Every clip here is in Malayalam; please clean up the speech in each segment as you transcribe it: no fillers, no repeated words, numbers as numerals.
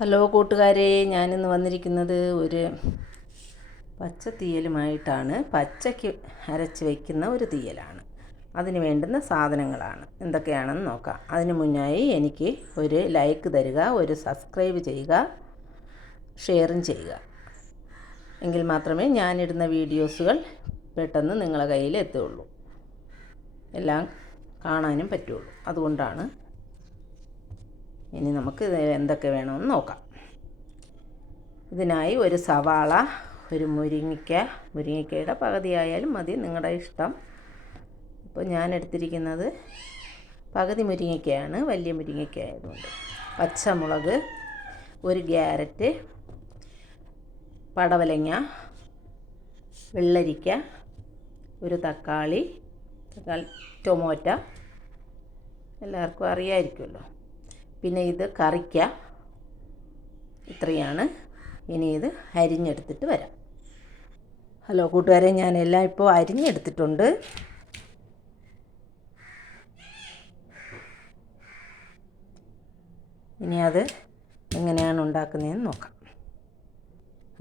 ഹലോ കൂട്ടുകാരെ, ഞാനിന്ന് വന്നിരിക്കുന്നത് ഒരു പച്ച തീയലുമായിട്ടാണ്. പച്ചയ്ക്ക് അരച്ച് വയ്ക്കുന്ന ഒരു തീയലാണ്. അതിന് വേണ്ടുന്ന സാധനങ്ങളാണ് എന്തൊക്കെയാണെന്ന് നോക്കാം. അതിന് മുന്നായി എനിക്ക് ഒരു ലൈക്ക് തരിക, ഒരു സബ്സ്ക്രൈബ് ചെയ്യുക, ഷെയറും ചെയ്യുക. എങ്കിൽ മാത്രമേ ഞാനിടുന്ന വീഡിയോസുകൾ പെട്ടെന്ന് നിങ്ങളുടെ കയ്യിൽ എത്തുകയുള്ളൂ, എല്ലാം കാണാനും പറ്റുള്ളൂ. അതുകൊണ്ടാണ്. ഇനി നമുക്ക് എന്തൊക്കെ നോക്കാം. ഇതിനായി ഒരു സവാള, ഒരു മുരിങ്ങയ്ക്കയുടെ പകുതിയായാലും മതി, നിങ്ങളുടെ ഇഷ്ടം. ഇപ്പോൾ ഞാൻ എടുത്തിരിക്കുന്നത് പകുതി മുരിങ്ങയ്ക്കയാണ്, വലിയ മുരിങ്ങയ്ക്ക ആയതുകൊണ്ട്. പച്ചമുളക്, ഒരു ക്യാരറ്റ്, പടവലങ്ങ, വെള്ളരിക്ക, ഒരു തക്കാളി, ടൊമാറ്റോ എല്ലാവർക്കും അറിയാമായിരിക്കുമല്ലോ. പിന്നെ ഇത് കറിക്ക. ഇത്രയാണ്. ഇനി ഇത് അരിഞ്ഞെടുത്തിട്ട് വരാം. ഹലോ കൂട്ടുകാരെ, ഞാനെല്ലാം ഇപ്പോൾ അരിഞ്ഞെടുത്തിട്ടുണ്ട്. ഇനി അത് എങ്ങനെയാണ് ഉണ്ടാക്കുന്നതെന്ന് നോക്കാം.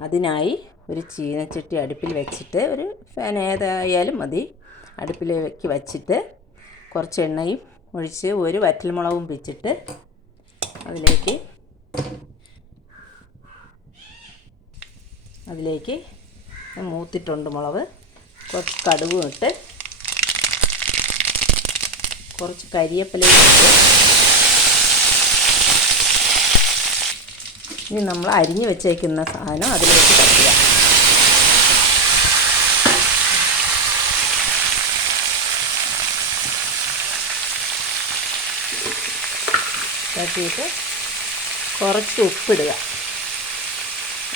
അതിനായി ഒരു ചീനച്ചട്ടി അടുപ്പിൽ വെച്ചിട്ട്, ഒരു ഫാൻ ഏതായാലും മതി, അടുപ്പിലേക്ക് വച്ചിട്ട് കുറച്ച് എണ്ണയും ഒഴിച്ച് ഒരു വറ്റൽമുളകും പിച്ചിട്ട് അതിലേക്ക് മൂത്തിട്ടുണ്ട് മുളക്, കുറച്ച് കടുകും ഇട്ട്, കുറച്ച് കരിയേപ്പിലയും ഇട്ട്, ഇനി നമ്മൾ അരിഞ്ഞ് വെച്ചേക്കുന്ന സാധനം അതിലേക്ക് തട്ടുക. തട്ടിയിട്ട് കുറച്ച് ഉപ്പിടുക.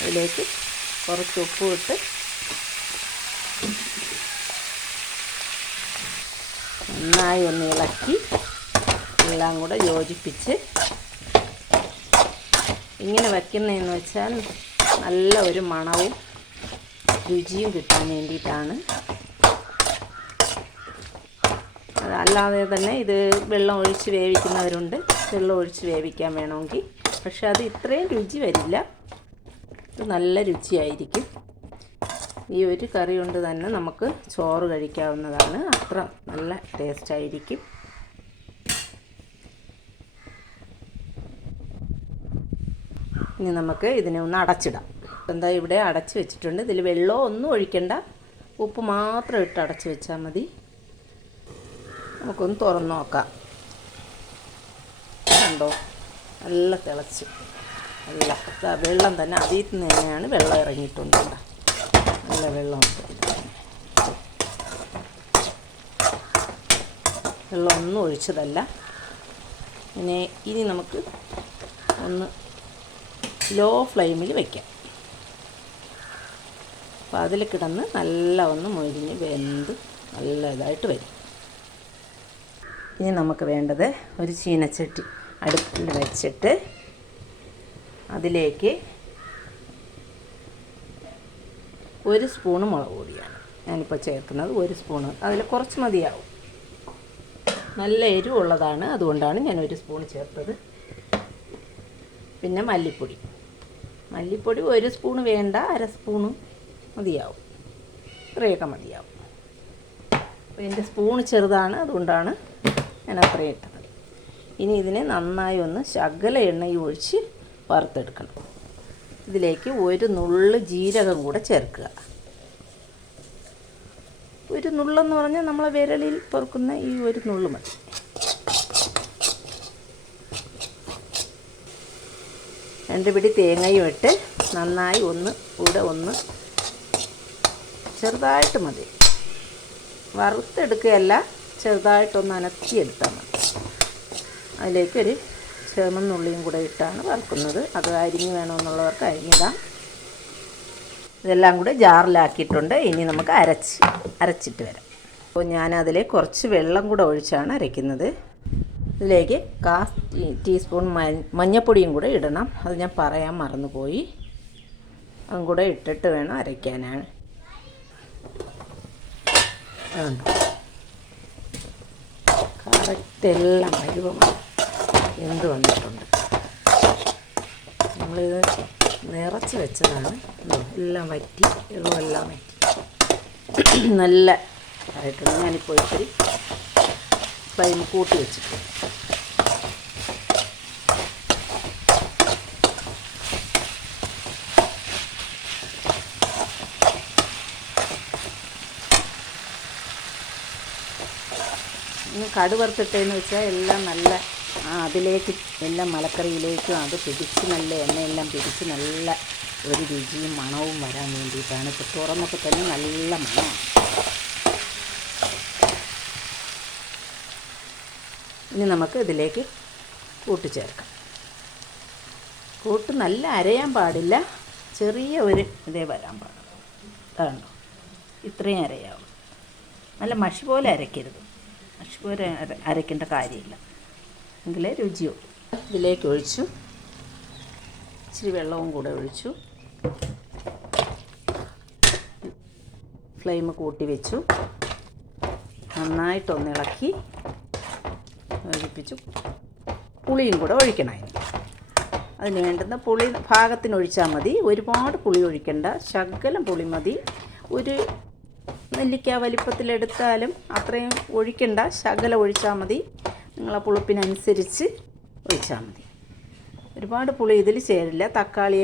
അതിലേക്ക് കുറച്ച് ഉപ്പ് ഇട്ട് നന്നായി ഒന്ന് ഇളക്കി എല്ലാം കൂടെ യോജിപ്പിച്ച്, ഇങ്ങനെ വയ്ക്കുന്നതെന്ന് വെച്ചാൽ നല്ല ഒരു മണവും രുചിയും കിട്ടാൻ വേണ്ടിയിട്ടാണ്. അല്ലാതെ തന്നെ ഇത് വെള്ളം ഒഴിച്ച് വേവിക്കുന്നവരുണ്ട്, വെള്ളം ഒഴിച്ച് വേവിക്കാൻ വേണമെങ്കിൽ. പക്ഷെ അത് ഇത്രയും രുചി വരില്ല, ഇത് നല്ല രുചിയായിരിക്കും. ഈ ഒരു കറി കൊണ്ട് തന്നെ നമുക്ക് ചോറ് കഴിക്കാവുന്നതാണ്, അത്ര നല്ല ടേസ്റ്റായിരിക്കും. ഇനി നമുക്ക് ഇതിനെ ഒന്ന് അടച്ചിടാം. എന്താ ഇവിടെ അടച്ച് വെച്ചിട്ടുണ്ട്. ഇതിൽ വെള്ളമോ ഒന്നും ഒഴിക്കണ്ട, ഉപ്പ് മാത്രം ഇട്ട് അടച്ച് വെച്ചാൽ മതി. നമുക്കൊന്ന് തുറന്ന് നോക്കാം. കണ്ടോ, നല്ല തിളച്ച്, നല്ല വെള്ളം തന്നെ അതിൽ നിന്ന് തന്നെയാണ് വെള്ളം ഇറങ്ങിയിട്ടുണ്ട്. നല്ല വെള്ളമുണ്ട്. വെള്ളമൊന്നും ഒഴിച്ചതല്ല. ഇനി നമുക്ക് ഒന്ന് ലോ ഫ്ലെയിമിൽ വയ്ക്കാം. അപ്പോൾ അതിൽ കിടന്ന് നല്ല ഒന്ന് മൊരിഞ്ഞ് വെന്ത് നല്ല ഇതായിട്ട് വരും. ഇനി നമുക്ക് വേണ്ടത് ഒരു ചീനച്ചട്ടി അടുപ്പിൽ വെച്ചിട്ട് അതിലേക്ക് ഒരു സ്പൂണ് മുളക് പൊടിയാണ് ഞാനിപ്പോൾ ചേർക്കുന്നത്. ഒരു സ്പൂണ്, അതിൽ കുറച്ച് മതിയാവും. നല്ല എരിവുള്ളതാണ്, അതുകൊണ്ടാണ് ഞാൻ ഒരു സ്പൂൺ ചേർത്തത്. പിന്നെ മല്ലിപ്പൊടി ഒരു സ്പൂണ് വേണ്ട, അര സ്പൂണ് മതിയാവും, ഇത്രയൊക്കെ മതിയാവും. അപ്പോൾ എൻ്റെ സ്പൂണ് ചെറുതാണ്, അതുകൊണ്ടാണ് ഞാൻ അത്രയും ഇട്ടത്. ഇനി ഇതിനെ നന്നായി ഒന്ന് ശകല എണ്ണയും ഒഴിച്ച് വറുത്തെടുക്കണം. ഇതിലേക്ക് ഒരു നുള്ള് ജീരകം കൂടെ ചേർക്കുക. ഒരു നുള്ളെന്ന് പറഞ്ഞാൽ നമ്മളെ വിരലിൽ പൊറുക്കുന്ന ഈ ഒരു നുള്ള് മതി. രണ്ട് പിടി തേങ്ങയും ഇട്ട് നന്നായി ഒന്ന് ചെറുതായിട്ട് മതി, വറുത്തെടുക്കുകയല്ല, ചെറുതായിട്ടൊന്ന് അനത്തിയെടുത്താൽ മതി. അതിലേക്കൊരു ചുമന്നുള്ളിയും കൂടെ ഇട്ടാണ് വറുക്കുന്നത്. അത് അരിഞ്ഞ് വേണമെന്നുള്ളവർക്ക് അരിഞ്ഞിടാം. ഇതെല്ലാം കൂടെ ജാറിലാക്കിയിട്ടുണ്ട്. ഇനി നമുക്ക് അരച്ചിട്ട് വരാം. അപ്പോൾ ഞാനതിൽ കുറച്ച് വെള്ളം കൂടെ ഒഴിച്ചാണ് അരയ്ക്കുന്നത്. ഇതിലേക്ക് 1/4 ടീസ്പൂൺ മഞ്ഞൾപ്പൊടിയും കൂടെ ഇടണം. അത് ഞാൻ പറയാൻ മറന്നുപോയി. അതും കൂടെ ഇട്ടിട്ട് വേണം അരയ്ക്കാനാണ്. കറക്റ്റ് എല്ലാം വരുമ്പം എന്ത് വന്നിട്ടുണ്ട്. നമ്മളിത് നിറച്ച് വെച്ചതാണ്. എല്ലാം വറ്റി, വെള്ളമെല്ലാം വറ്റി നല്ല ആയിട്ടുണ്ട്. ഞാനിപ്പോൾ ഇത്തിരി ഫ്ലെയിം കൂട്ടി വെച്ചിട്ടുണ്ട്. കടുക് വറുത്തിട്ടതെന്ന് വെച്ചാൽ എല്ലാം നല്ല അതിലേക്ക് എല്ലാം മലക്കറിയിലേക്കും അത് പിടിച്ച് നല്ല എണ്ണയെല്ലാം പിടിച്ച് നല്ല ഒരു രുചിയും മണവും വരാൻ വേണ്ടിയിട്ടാണ്. ഇപ്പോൾ തുറന്നൊക്കെ തന്നെ നല്ല മണമാണ്. ഇനി നമുക്ക് ഇതിലേക്ക് കൂട്ടിച്ചേർക്കാം. കൂട്ട് നല്ല അരയാൻ പാടില്ല, ചെറിയ ഒരു ഇതേ വരാൻ പാടില്ല. അതുകൊണ്ടോ ഇത്രയും അരയാവും. നല്ല മഷി പോലെ അരയ്ക്കരുത്. മഷി പോലെ അരയ്ക്കേണ്ട കാര്യമില്ല, എങ്കിലേ രുചിയോ. ഇതിലേക്ക് ഒഴിച്ചു, ഇച്ചിരി വെള്ളവും കൂടെ ഒഴിച്ചു, ഫ്ലെയിം കൂട്ടി വെച്ചു, നന്നായിട്ടൊന്ന് ഇളക്കി ഒഴിപ്പിച്ചു. പുളിയും കൂടെ ഒഴിക്കണം. അതിന് വേണ്ടുന്ന പുളി പാകത്തിന് ഒഴിച്ചാൽ മതി. ഒരുപാട് പുളി ഒഴിക്കണ്ട, ശകലം പുളി മതി. ഒരു നെല്ലിക്ക വലിപ്പത്തിലെടുത്താലും അത്രയും ഒഴിക്കണ്ട, ശകലം ഒഴിച്ചാൽ മതി. നിങ്ങളെ പുളിപ്പിനനുസരിച്ച് ഒഴിച്ചാൽ മതി. ഒരുപാട് പുളി ഇതിൽ ചേരില്ല, തക്കാളി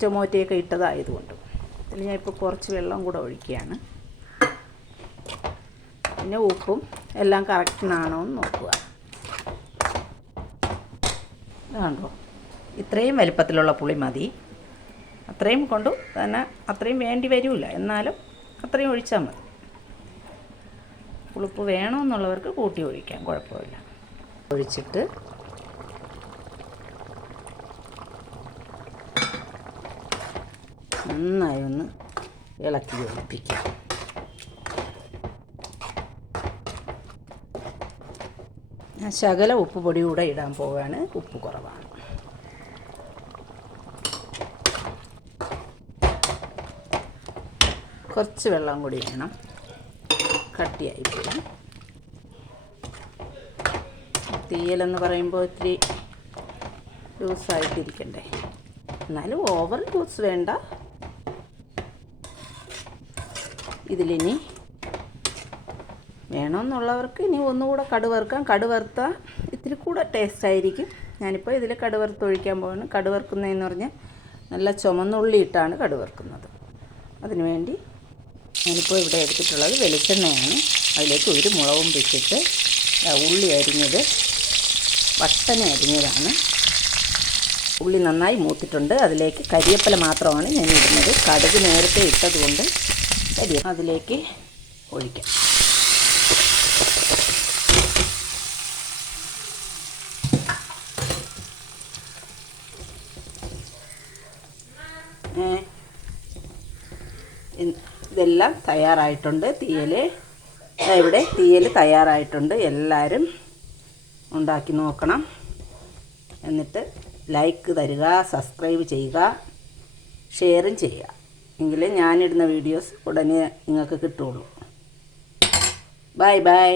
ടൊമാറ്റോയൊക്കെ ഇട്ടതായതുകൊണ്ട്. ഇതിൽ ഞാൻ ഇപ്പോൾ കുറച്ച് വെള്ളം കൂടെ ഒഴിക്കുകയാണ്. പിന്നെ ഉപ്പും എല്ലാം കറക്റ്റിനാണോ എന്ന് നോക്കുക. ഇതാണ്ടോ, ഇത്രയും വലിപ്പത്തിലുള്ള പുളി മതി. അത്രയും കൊണ്ട് തന്നെ അത്രയും വേണ്ടി വരില്ല, എന്നാലും അത്രയും ഒഴിച്ചാൽ മതി. പുളിപ്പ് വേണമെന്നുള്ളവർക്ക് കൂട്ടി ഒഴിക്കാം, കുഴപ്പമില്ല. ഒഴിച്ചിട്ട് നന്നായി ഒന്ന് ഇളക്കി യോജിപ്പിക്കാം. ഞാൻ ശകല ഉപ്പ് പൊടി കൂടെ ഇടാൻ പോവുകയാണ്, ഉപ്പ് കുറവാണ്. കുറച്ച് വെള്ളം കൂടി വേണം, കട്ടിയായിപ്പോയി. തീയലെന്ന് പറയുമ്പോൾ ഇത്തിരി ലൂസായിട്ടിരിക്കണ്ടേ, എന്നാലും ഓവർ ലൂസ് വേണ്ട. ഇതിലിനി വേണമെന്നുള്ളവർക്ക് ഇനി ഒന്നുകൂടെ കടുക് വറുക്കാം. കടുക് വറുത്താൽ ഇത്തിരി കൂടെ ടേസ്റ്റ് ആയിരിക്കും. ഞാനിപ്പോൾ ഇതിൽ കടുക് വറുത്ത് ഒഴിക്കാൻ പോകുന്നു. കടുക് വറുക്കുന്നതെന്ന് പറഞ്ഞാൽ നല്ല ചുമന്നുള്ളി ഇട്ടാണ് കടുക് വറുക്കുന്നത്. അതിനുവേണ്ടി ഞാനിപ്പോൾ ഇവിടെ എടുത്തിട്ടുള്ളത് വെളിച്ചെണ്ണയാണ്. അതിലേക്ക് ഒരു മുളകും വെച്ചിട്ട് ഉള്ളി അരിഞ്ഞത്, വട്ടനെ അരിഞ്ഞതാണ്. ഉള്ളി നന്നായി മൂത്തിട്ടുണ്ട്. അതിലേക്ക് കരിവേപ്പില മാത്രമാണ് ഞാൻ ഇടുന്നത്. കടുക് നേരത്തെ ഇട്ടതുകൊണ്ട് അതിലേക്ക് ഒഴിക്കാം. ഇതെല്ലാം തയ്യാറായിട്ടുണ്ട്. ഇവിടെ തീയൽ തയ്യാറായിട്ടുണ്ട്. എല്ലാവരും ഉണ്ടാക്കി നോക്കണം. എന്നിട്ട് ലൈക്ക് തരിക, സബ്സ്ക്രൈബ് ചെയ്യുക, ഷെയറും ചെയ്യുക. എങ്കിലേ ഞാനിടുന്ന വീഡിയോസ് ഉടനെ നിങ്ങൾക്ക് കിട്ടുള്ളൂ. Bye bye.